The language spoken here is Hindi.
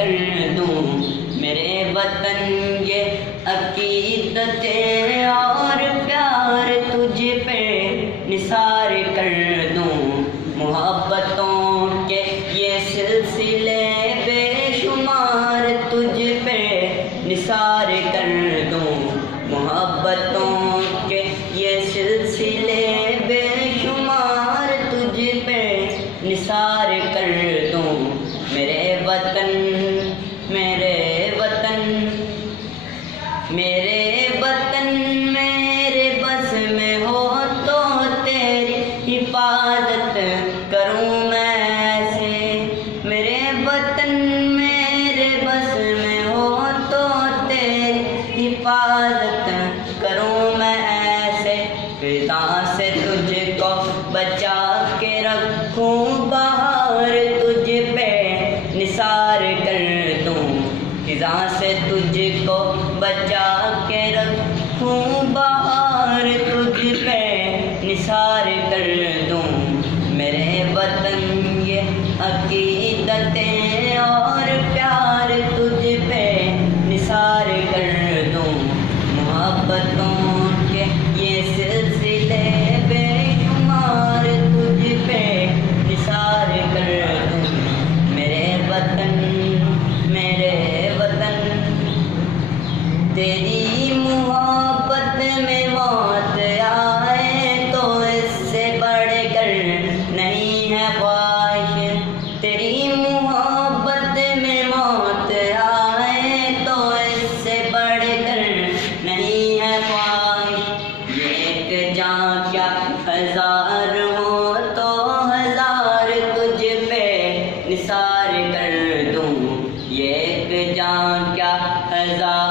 कर दूं। मेरे वतन ये अकीदत और प्यार तुझ पे निसार कर दूं। मोहब्बतों के ये सिलसिले बेशुमार तुझ पे निसार कर दूं। मोहब्बतों के ये सिलसिले बेशुमार तुझ पे निसार कर दूं। मेरे वतन मेरे वतन मेरे वतन मेरे बस में हो तो तेरी हिफाजत करूं मैं ऐसे। मेरे वतन मेरे बस में हो तो तेरी हिफाजत करूं मैं ऐसे। फिजा से तुझको बचा के रखूं, बाहर तुझ पे निसार कर दूं। फिजा से तुझको बचा के रखूं, बाहर तुझ पे निसार कर दूं। मेरे वतन ये अकीदतें और प्यार तुझ पे निसार कर दूं। मोहब्बतों के ये सिलसिले बेशुमार तुझ पे निसार कर दूं। मेरे वतन तेरी मोहब्बत में मौत आए तो इससे बढ़कर नहीं है ख्वाहिश। तेरी मोहब्बत में मौत आए तो इससे बढ़कर नहीं है ख्वाहिश। ये एक जान क्या हजार हो तो हजार तुझ पे निसार कर दूं। ये एक जान क्या हजार